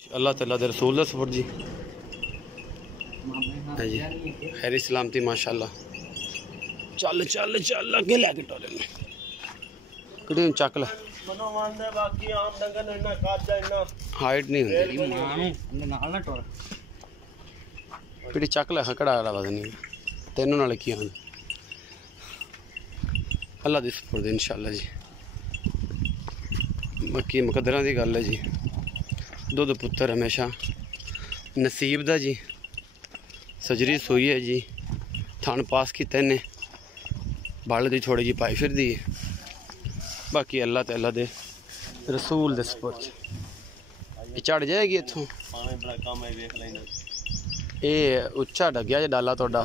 अल्लाह ताला दे रसूल दा सफर जी है जी खैरी सलामती माशाल्लाह। चल चल चल अगे लैके टोले कड़ी चक ला हाइट नहीं होंदी चक ला कड़ा वजन नहीं तेनों नाल की आंदा अल्लाह दी सफर दे इंशाल्लाह जी। बाकी मुकद्दरा दी गल है जी दुध पुत्तर हमेशा नसीब दा जी। सजरी सोई है जी थान पास किते ने बल दी थोड़ी जी पाई फिर दी बाकी अल्लाह ताला दे रसूल दे सपुर्द चढ़ जाएगी इत्थों ये उच्चा डगया जे डाला तोड़ा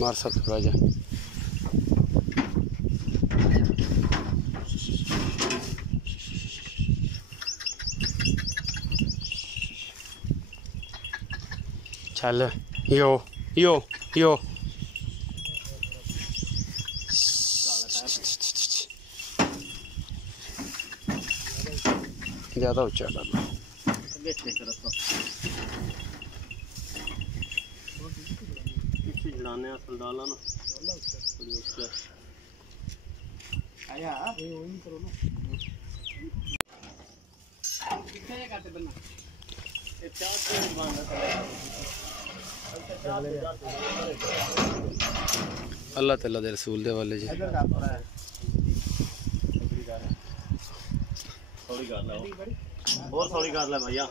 मार सब थोड़ा जा चल यो यो यो ज़्यादा ऊंचा डालो डाला ना अल्लाह ताला दे रसूल दे वाले जी थोड़ी कर लो और थोड़ी कर ले भैया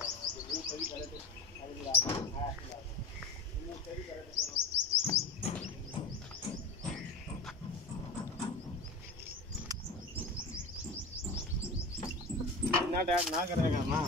ना डैड ना करेगा ना।